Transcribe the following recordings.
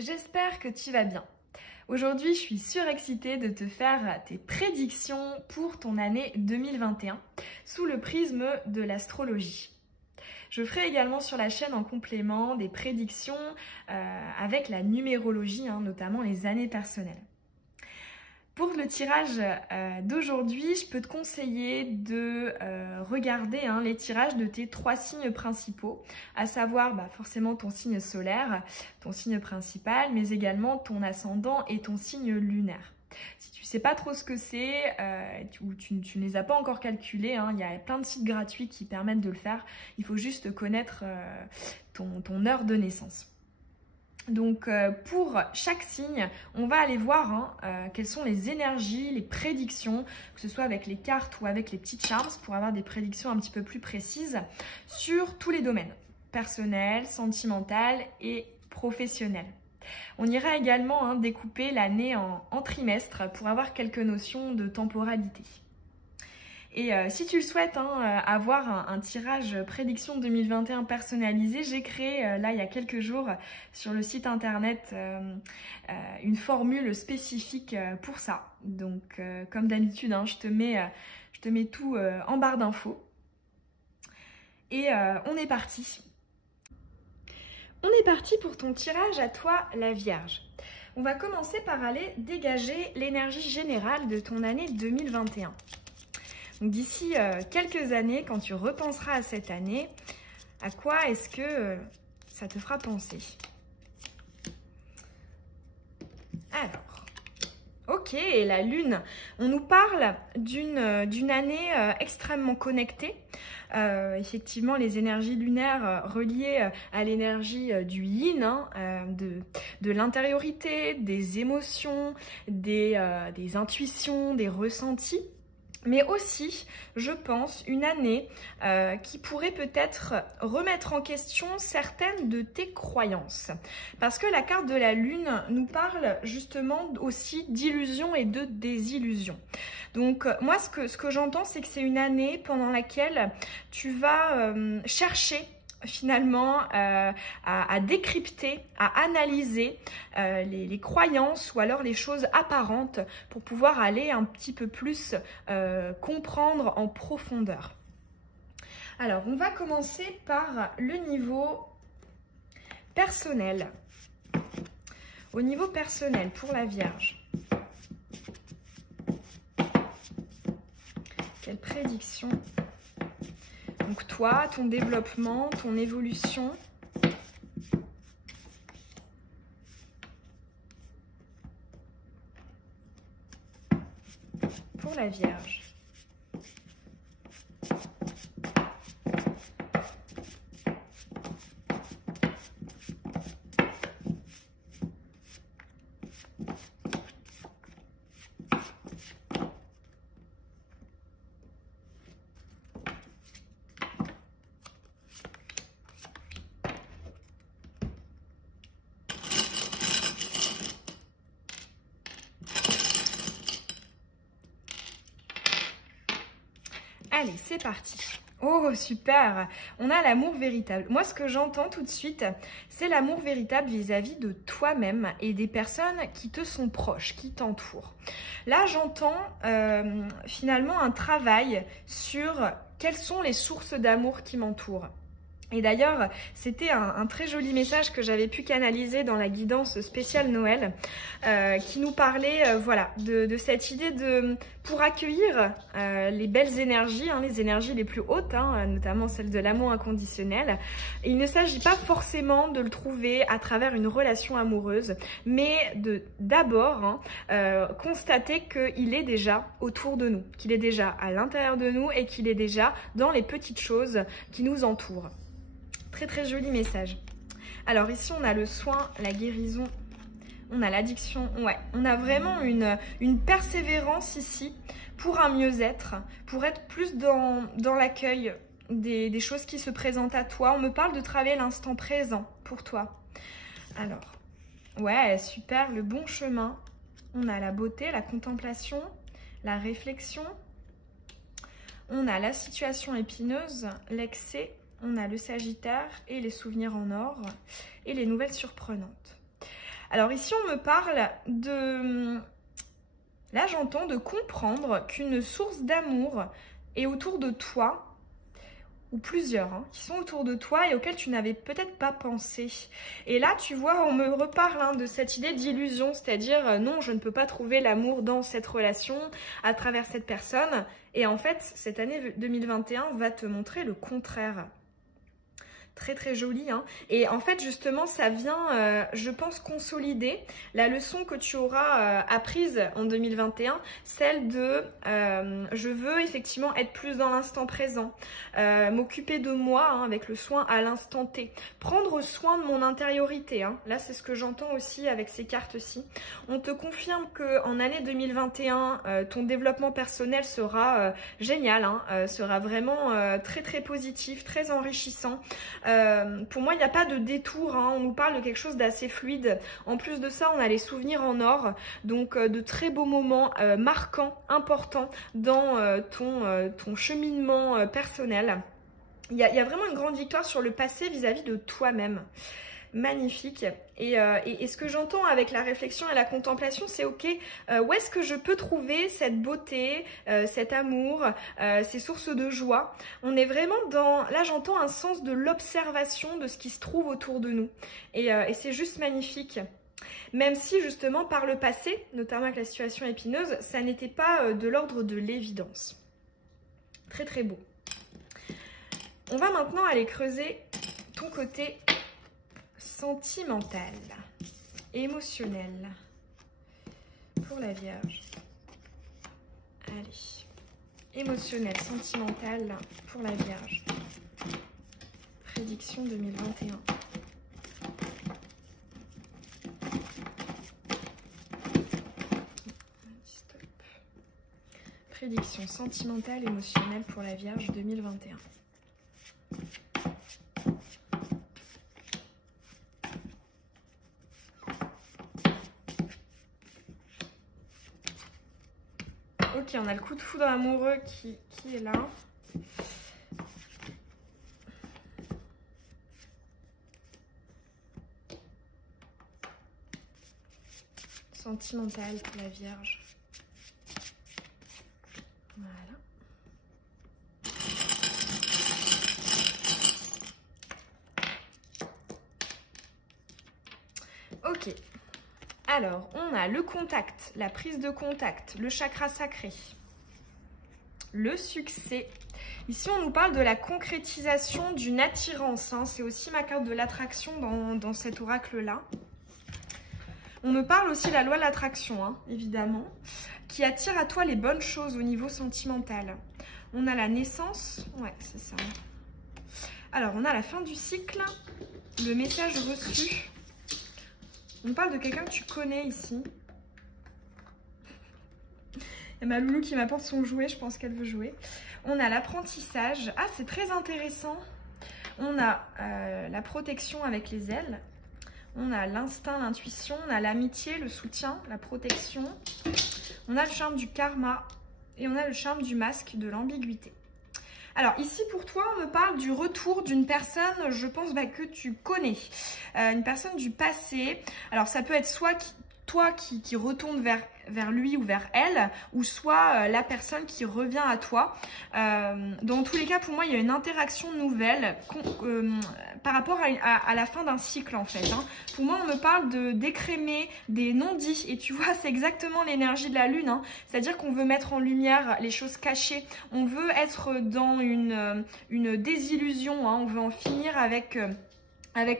j'espère que tu vas bien. Aujourd'hui, je suis surexcitée de te faire tes prédictions pour ton année 2021 sous le prisme de l'astrologie. Je ferai également sur la chaîne en complément des prédictions avec la numérologie, notamment les années personnelles. Pour le tirage d'aujourd'hui, je peux te conseiller de regarder les tirages de tes 3 signes principaux, à savoir forcément ton signe solaire, ton signe principal, mais également ton ascendant et ton signe lunaire. Si tu ne sais pas trop ce que c'est ou tu ne les as pas encore calculés, il y a plein de sites gratuits qui permettent de le faire. Il faut juste connaître ton heure de naissance. Donc pour chaque signe, on va aller voir quelles sont les énergies, les prédictions, que ce soit avec les cartes ou avec les petites charms, pour avoir des prédictions un petit peu plus précises sur tous les domaines, personnel, sentimental et professionnel. On ira également découper l'année en trimestres pour avoir quelques notions de temporalité. Et si tu le souhaites avoir un tirage prédiction 2021 personnalisé, j'ai créé là il y a quelques jours sur le site internet une formule spécifique pour ça. Donc comme d'habitude, je te mets tout en barre d'infos. Et on est parti. On est parti pour ton tirage à toi, la Vierge. On va commencer par aller dégager l'énergie générale de ton année 2021. D'ici quelques années, quand tu repenseras à cette année, à quoi est-ce que ça te fera penser? Alors, ok, la Lune, on nous parle d'une année extrêmement connectée. Effectivement, les énergies lunaires reliées à l'énergie du yin, de l'intériorité, des émotions, des intuitions, des ressentis. Mais aussi, je pense, une année qui pourrait peut-être remettre en question certaines de tes croyances. Parce que la carte de la Lune nous parle justement aussi d'illusions et de désillusions. Donc moi, ce que j'entends, c'est que c'est une année pendant laquelle tu vas chercher finalement à décrypter, à analyser les croyances ou alors les choses apparentes pour pouvoir aller un petit peu plus comprendre en profondeur. Alors, on va commencer par le niveau personnel. Au niveau personnel, pour la Vierge, quelle prédiction? Donc toi, ton développement, ton évolution. Pour la Vierge. Allez, c'est parti. Oh, super. On a l'amour véritable. Moi, ce que j'entends tout de suite, c'est l'amour véritable vis-à-vis de toi-même et des personnes qui te sont proches, qui t'entourent. Là, j'entends finalement un travail sur quelles sont les sources d'amour qui m'entourent. Et d'ailleurs, c'était un très joli message que j'avais pu canaliser dans la guidance spéciale Noël qui nous parlait de cette idée pour accueillir les belles énergies, les énergies les plus hautes, notamment celle de l'amour inconditionnel. Et il ne s'agit pas forcément de le trouver à travers une relation amoureuse, mais d'abord constater qu'il est déjà autour de nous, qu'il est déjà à l'intérieur de nous et qu'il est déjà dans les petites choses qui nous entourent. Très très joli message. Alors ici on a le soin, la guérison, on a l'addiction, ouais, on a vraiment une persévérance ici pour un mieux-être, pour être plus dans l'accueil des choses qui se présentent à toi. On me parle de travailler l'instant présent pour toi. Alors, ouais, super, le bon chemin. On a la beauté, la contemplation, la réflexion. On a la situation épineuse, l'excès. On a le Sagittaire et les souvenirs en or et les nouvelles surprenantes. Alors ici, on me parle de... Là, j'entends de comprendre qu'une source d'amour est autour de toi, ou plusieurs, hein, qui sont autour de toi et auxquels tu n'avais peut-être pas pensé. Et là, tu vois, on me reparle hein, de cette idée d'illusion, c'est-à-dire non, je ne peux pas trouver l'amour dans cette relation, à travers cette personne. Et en fait, cette année 2021 va te montrer le contraire. Très très joli, hein. Et en fait justement ça vient, je pense, consolider la leçon que tu auras apprise en 2021, celle de je veux effectivement être plus dans l'instant présent, m'occuper de moi hein, avec le soin à l'instant T, prendre soin de mon intériorité, hein. Là c'est ce que j'entends aussi avec ces cartes-ci. On te confirme qu'en année 2021, ton développement personnel sera génial, hein, sera vraiment très très positif, très enrichissant. Pour moi, il n'y a pas de détour, hein. On nous parle de quelque chose d'assez fluide. En plus de ça, on a les souvenirs en or, donc de très beaux moments marquants, importants dans ton cheminement personnel. Il y a vraiment une grande victoire sur le passé vis-à-vis de toi-même. Magnifique. Et ce que j'entends avec la réflexion et la contemplation, c'est ok, où est-ce que je peux trouver cette beauté, cet amour, ces sources de joie? On est vraiment dans, là j'entends un sens de l'observation de ce qui se trouve autour de nous. Et c'est juste magnifique. Même si justement par le passé, notamment avec la situation épineuse, ça n'était pas de l'ordre de l'évidence. Très très beau. On va maintenant aller creuser ton côté sentimental, émotionnel pour la Vierge. Allez, émotionnel, sentimental pour la Vierge. Prédiction 2021. Stop. Prédiction sentimentale, émotionnelle pour la Vierge 2021. Ok, on a le coup de foudre amoureux qui est là. Sentimental pour la Vierge. Voilà. Ok. Alors, on a le contact, la prise de contact, le chakra sacré, le succès. Ici, on nous parle de la concrétisation d'une attirance, hein. C'est aussi ma carte de l'attraction dans cet oracle-là. On me parle aussi de la loi de l'attraction, hein, évidemment, qui attire à toi les bonnes choses au niveau sentimental. On a la naissance, ouais, c'est ça. Alors, on a la fin du cycle, le message reçu. On parle de quelqu'un que tu connais ici. Il y a ma loulou qui m'apporte son jouet, je pense qu'elle veut jouer. On a l'apprentissage. Ah, c'est très intéressant. On a la protection avec les ailes. On a l'instinct, l'intuition. On a l'amitié, le soutien, la protection. On a le charme du karma. Et on a le charme du masque, de l'ambiguïté. Alors ici pour toi, on me parle du retour d'une personne, je pense que tu connais, une personne du passé. Alors ça peut être soit toi qui retourne vers lui ou vers elle, ou soit la personne qui revient à toi. Dans tous les cas, pour moi, il y a une interaction nouvelle par rapport à la fin d'un cycle en fait, hein. Pour moi, on me parle d'écrémer des non-dits, et tu vois, c'est exactement l'énergie de la lune, hein. C'est-à-dire qu'on veut mettre en lumière les choses cachées, on veut être dans une désillusion, hein. On veut en finir avec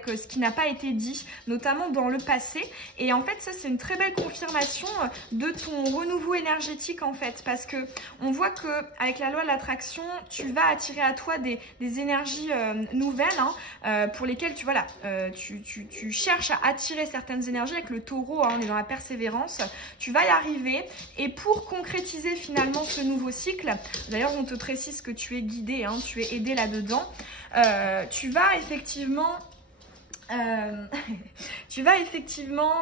ce qui n'a pas été dit, notamment dans le passé. Et en fait, ça, c'est une très belle confirmation de ton renouveau énergétique, en fait. Parce que on voit qu'avec la loi de l'attraction, tu vas attirer à toi des énergies nouvelles, hein, pour lesquelles tu cherches à attirer certaines énergies. Avec le taureau, hein, on est dans la persévérance. Tu vas y arriver. Et pour concrétiser finalement ce nouveau cycle, d'ailleurs, on te précise que tu es guidé, hein, tu es aidé là-dedans, tu vas effectivement tu vas effectivement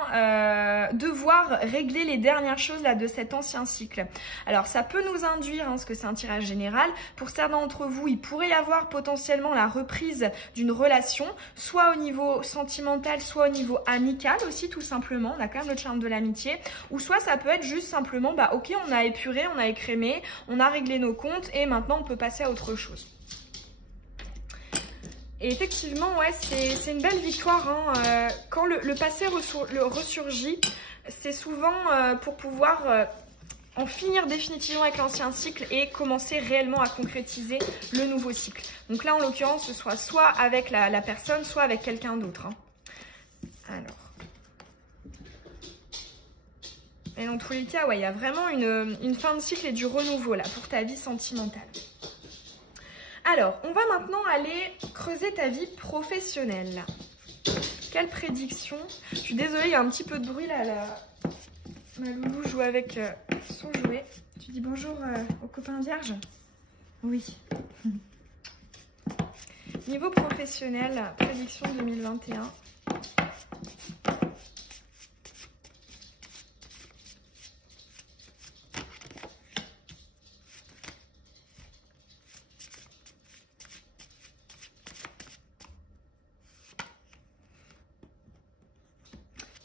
devoir régler les dernières choses là de cet ancien cycle. Alors ça peut nous induire, parce que c'est un tirage général, pour certains d'entre vous, il pourrait y avoir potentiellement la reprise d'une relation, soit au niveau sentimental, soit au niveau amical aussi tout simplement, on a quand même le charme de l'amitié, ou soit ça peut être juste simplement, bah ok, on a épuré, on a écrémé, on a réglé nos comptes et maintenant on peut passer à autre chose. Et effectivement, ouais, c'est une belle victoire. Hein. Quand le passé ressurgit, c'est souvent pour pouvoir en finir définitivement avec l'ancien cycle et commencer réellement à concrétiser le nouveau cycle. Donc là, en l'occurrence, ce soit avec la personne, soit avec quelqu'un d'autre. Hein. Alors. Et dans tous les cas, ouais, il y a vraiment une fin de cycle et du renouveau là pour ta vie sentimentale. Alors, on va maintenant aller creuser ta vie professionnelle. Quelle prédiction? Je suis désolée, il y a un petit peu de bruit là. Ma loulou joue avec son jouet. Tu dis bonjour aux copains vierges? Oui. Niveau professionnel, prédiction 2021.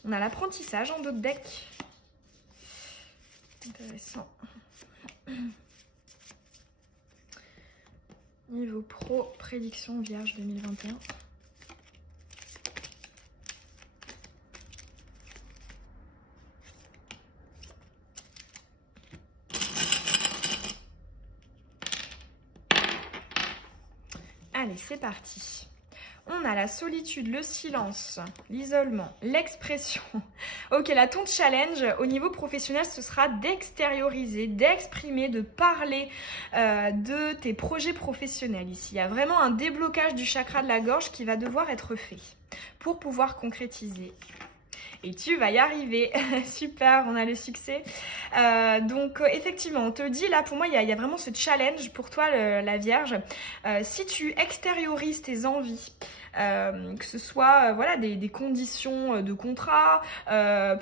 On a l'apprentissage en dos de deck. Intéressant. Niveau pro, prédiction vierge 2021. Allez, c'est parti. On a la solitude, le silence, l'isolement, l'expression. Ok, là, ton challenge au niveau professionnel, ce sera d'extérioriser, d'exprimer, de parler de tes projets professionnels ici. Il y a vraiment un déblocage du chakra de la gorge qui va devoir être fait pour pouvoir concrétiser. Et tu vas y arriver. Super, on a le succès. Donc effectivement, on te dit là, pour moi, il y a vraiment ce challenge pour toi, la Vierge. Si tu extériorises tes envies, que ce soit voilà, des conditions de contrat,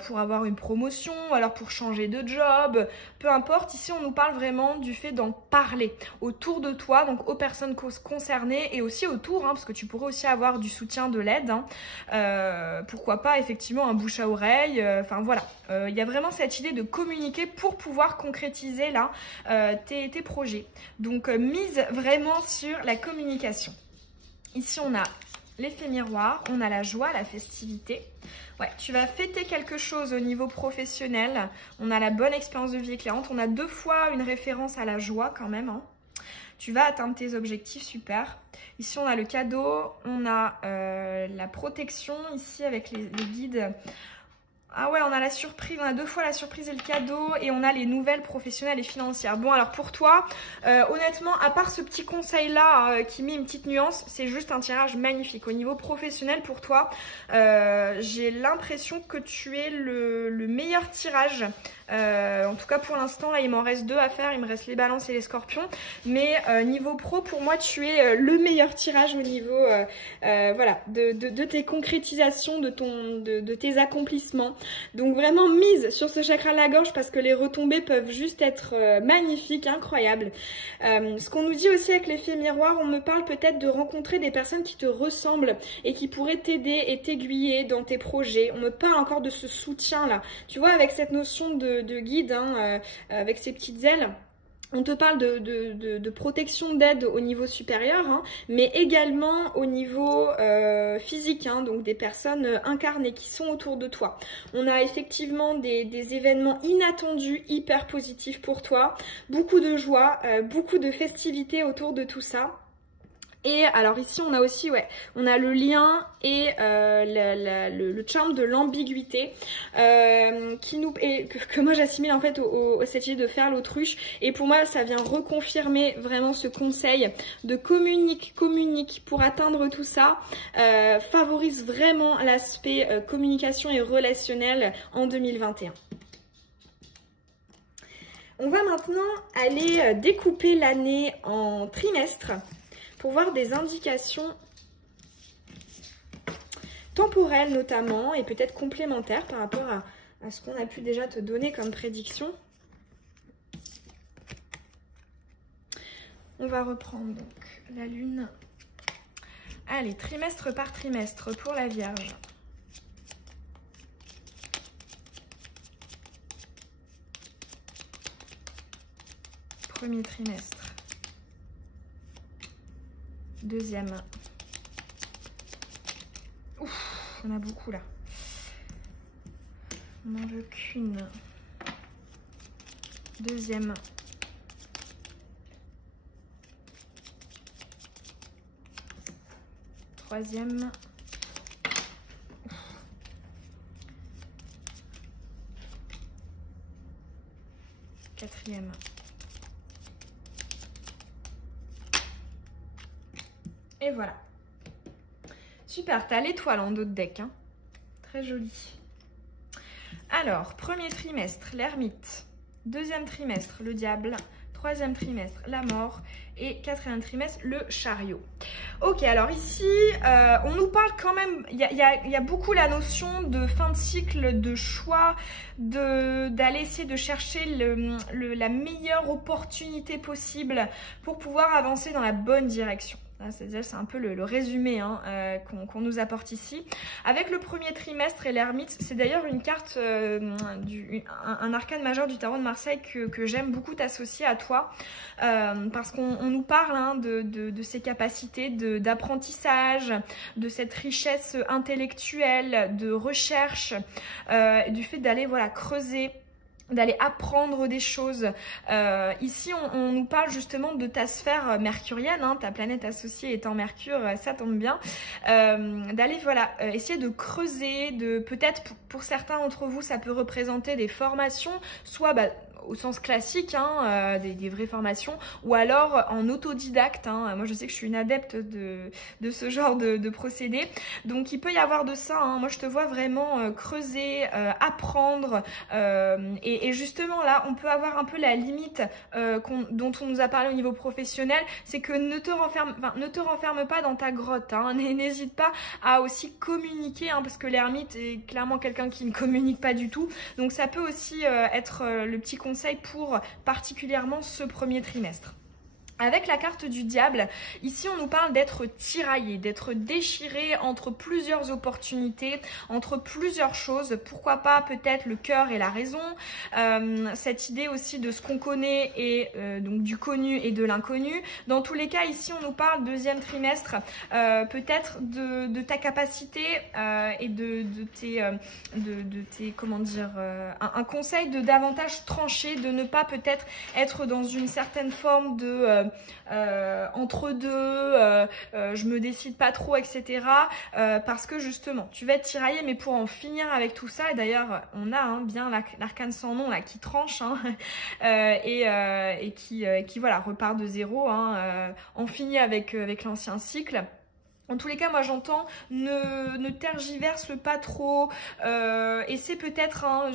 pour avoir une promotion, alors pour changer de job, peu importe. Ici, on nous parle vraiment du fait d'en parler autour de toi, donc aux personnes concernées et aussi autour, hein, parce que tu pourrais aussi avoir du soutien, de l'aide. Hein. Pourquoi pas effectivement un bouche à oreille. Enfin voilà, il y a vraiment cette idée de communiquer pour pouvoir concrétiser là tes projets. Donc mise vraiment sur la communication. Ici, on a l'effet miroir, on a la joie, la festivité. Ouais, tu vas fêter quelque chose au niveau professionnel. On a la bonne expérience de vie éclairante. On a 2 fois une référence à la joie quand même. Hein. Tu vas atteindre tes objectifs, super. Ici, on a le cadeau, on a la protection ici avec les guides. Ah ouais, on a la surprise, on a 2 fois la surprise et le cadeau et on a les nouvelles professionnelles et financières. Bon, alors pour toi, honnêtement, à part ce petit conseil-là qui met une petite nuance, c'est juste un tirage magnifique. Au niveau professionnel, pour toi, j'ai l'impression que tu es le meilleur tirage. En tout cas, pour l'instant, là, il m'en reste 2 à faire. Il me reste les balances et les scorpions. Mais niveau pro, pour moi, tu es le meilleur tirage au niveau voilà, de tes concrétisations, de tes accomplissements. Donc vraiment mise sur ce chakra de la gorge parce que les retombées peuvent juste être magnifiques, incroyables. Ce qu'on nous dit aussi avec l'effet miroir, on me parle peut-être de rencontrer des personnes qui te ressemblent et qui pourraient t'aider et t'aiguiller dans tes projets. On me parle encore de ce soutien là. Tu vois, avec cette notion de guide, hein, avec ses petites ailes. On te parle de protection, d'aide au niveau supérieur, hein, mais également au niveau physique, hein, donc des personnes incarnées qui sont autour de toi. On a effectivement des événements inattendus, hyper positifs pour toi, beaucoup de joie, beaucoup de festivités autour de tout ça. Et alors ici on a aussi, ouais, on a le lien et le charme de l'ambiguïté que moi j'assimile en fait à cette idée de faire l'autruche. Et pour moi ça vient reconfirmer vraiment ce conseil de communique pour atteindre tout ça. Favorise vraiment l'aspect communication et relationnel en 2021. On va maintenant aller découper l'année en trimestres pour voir des indications. temporel notamment et peut-être complémentaire par rapport à ce qu'on a pu déjà te donner comme prédiction. On va reprendre donc la lune. Allez, trimestre par trimestre pour la Vierge. Premier trimestre. Deuxième. Ouf, on a beaucoup là. On n'en veut qu'une. Deuxième. Troisième. Quatrième. Et voilà. Super, t'as l'étoile en dos de deck. Hein. Très jolie. Alors, premier trimestre, l'ermite. Deuxième trimestre, le diable. Troisième trimestre, la mort. Et quatrième trimestre, le chariot. Ok, alors ici, on nous parle quand même, il y a beaucoup la notion de fin de cycle, de choix, d'aller essayer de chercher la meilleure opportunité possible pour pouvoir avancer dans la bonne direction. C'est un peu le résumé hein, qu'on nous apporte ici. Avec le premier trimestre et l'ermite, c'est d'ailleurs une carte, un arcane majeur du tarot de Marseille que j'aime beaucoup t'associer à toi. Parce qu'on nous parle hein, de ses capacités d'apprentissage, de cette richesse intellectuelle, de recherche, du fait d'aller voilà, creuser, d'aller apprendre des choses. Ici, on nous parle justement de ta sphère mercurienne, hein, ta planète associée étant Mercure, ça tombe bien. D'aller voilà, essayer de creuser, de peut-être pour certains d'entre vous, ça peut représenter des formations, soit au sens classique, hein, des vraies formations, ou alors en autodidacte. Hein. Moi, je sais que je suis une adepte de ce genre de procédé. Donc, il peut y avoir de ça. Hein. Moi, je te vois vraiment creuser, apprendre. Et justement, là, on peut avoir un peu la limite dont on nous a parlé au niveau professionnel. C'est que ne te renferme pas dans ta grotte. Hein. N'hésite pas à aussi communiquer, hein, parce que l'ermite est clairement quelqu'un qui ne communique pas du tout. Donc, ça peut aussi être le petit conseil pour particulièrement ce premier trimestre. Avec la carte du diable, ici on nous parle d'être tiraillé, d'être déchiré entre plusieurs opportunités, entre plusieurs choses. Pourquoi pas peut-être le cœur et la raison. Cette idée aussi de ce qu'on connaît et donc du connu et de l'inconnu. Dans tous les cas, ici on nous parle deuxième trimestre, peut-être de ta capacité et de tes comment dire, un conseil de davantage trancher, de ne pas peut-être être dans une certaine forme de entre deux, je me décide pas trop, etc. Parce que justement, tu vas être tiraillé, mais pour en finir avec tout ça, et d'ailleurs, on a hein, bien l'arcane sans nom là qui tranche hein, et qui voilà repart de zéro, hein, on finit avec l'ancien cycle. En tous les cas, moi j'entends ne tergiverse pas trop, essaie peut-être hein,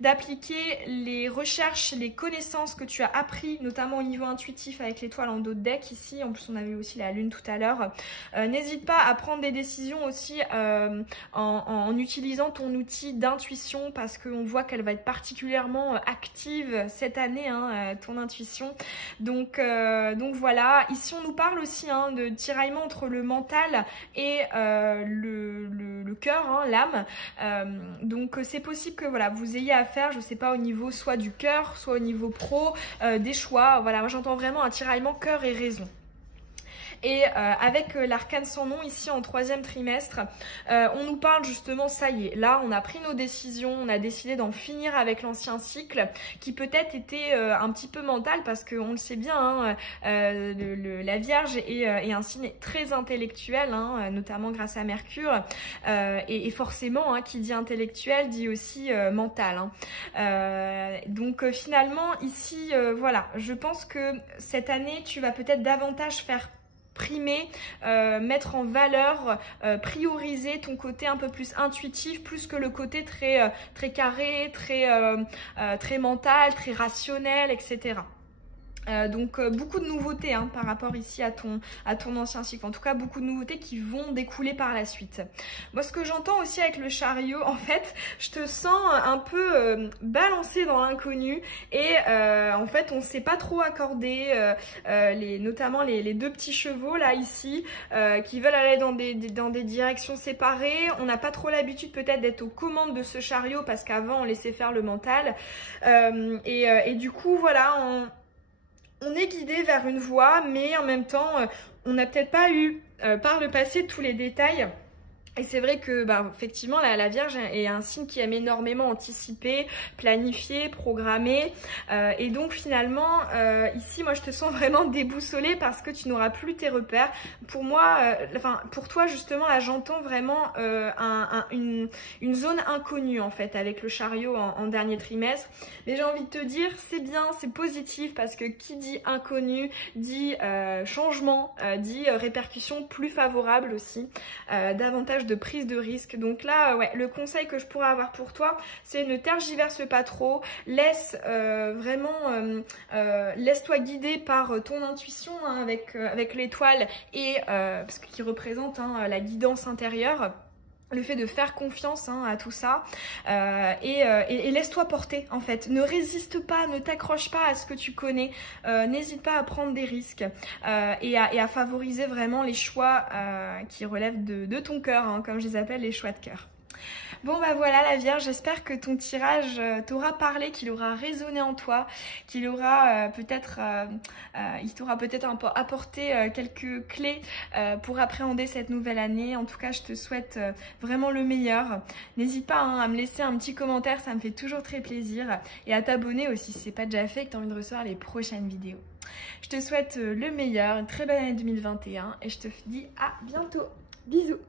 d'appliquer les recherches, les connaissances que tu as appris, notamment au niveau intuitif avec l'étoile en dos de deck ici. En plus, on a vu aussi la lune tout à l'heure. N'hésite pas à prendre des décisions aussi en utilisant ton outil d'intuition parce qu'on voit qu'elle va être particulièrement active cette année, hein, ton intuition. Donc voilà. Ici, on nous parle aussi hein, de tiraillement entre le mental et le cœur, hein, l'âme. Donc c'est possible que voilà, vous ayez à faire, je sais pas, au niveau soit du cœur, soit au niveau pro, des choix. Voilà, moi j'entends vraiment un tiraillement cœur et raison. Et avec l'arcane sans nom ici en troisième trimestre, on nous parle justement, ça y est, là on a pris nos décisions, on a décidé d'en finir avec l'ancien cycle qui peut-être était un petit peu mental parce qu'on le sait bien, hein, la Vierge est un signe très intellectuel, hein, notamment grâce à Mercure, et forcément hein, qui dit intellectuel dit aussi mental. Hein. Donc finalement ici, voilà, je pense que cette année tu vas peut-être davantage faire primer, mettre en valeur, prioriser ton côté un peu plus intuitif, plus que le côté très carré, très mental, très rationnel, etc. Donc beaucoup de nouveautés hein, par rapport ici à ton ancien cycle. En tout cas, beaucoup de nouveautés qui vont découler par la suite. Moi, ce que j'entends aussi avec le chariot, en fait, je te sens un peu balancé dans l'inconnu. Et en fait, on ne s'est pas trop accordé, notamment les deux petits chevaux là ici, qui veulent aller dans des directions séparées. On n'a pas trop l'habitude peut-être d'être aux commandes de ce chariot parce qu'avant, on laissait faire le mental. Et du coup, voilà, on est guidé vers une voie, mais en même temps, on n'a peut-être pas eu par le passé tous les détails. Et c'est vrai que, effectivement, la Vierge est un signe qui aime énormément anticiper, planifier, programmer. Et donc, finalement, ici, moi, je te sens vraiment déboussolée parce que tu n'auras plus tes repères. Pour moi, pour toi, justement, là, j'entends vraiment une zone inconnue, en fait, avec le chariot en dernier trimestre. Mais j'ai envie de te dire, c'est bien, c'est positif parce que qui dit inconnu, dit changement, dit répercussions plus favorables aussi, davantage de prise de risque. Donc là, ouais, le conseil que je pourrais avoir pour toi, c'est ne tergiverse pas trop, laisse laisse-toi guider par ton intuition hein, avec l'étoile et parce qu'il représente hein, la guidance intérieure. Le fait de faire confiance hein, à tout ça et laisse-toi porter en fait. Ne résiste pas, ne t'accroche pas à ce que tu connais. N'hésite pas à prendre des risques et à favoriser vraiment les choix qui relèvent de ton cœur, hein, comme je les appelle les choix de cœur. Bon voilà la Vierge, j'espère que ton tirage t'aura parlé, qu'il aura résonné en toi, qu'il aura il t'aura peut-être apporté quelques clés pour appréhender cette nouvelle année. En tout cas, je te souhaite vraiment le meilleur. N'hésite pas hein, à me laisser un petit commentaire, ça me fait toujours très plaisir. Et à t'abonner aussi si ce n'est pas déjà fait et que tu as envie de recevoir les prochaines vidéos. Je te souhaite le meilleur, une très belle année 2021 et je te dis à bientôt. Bisous.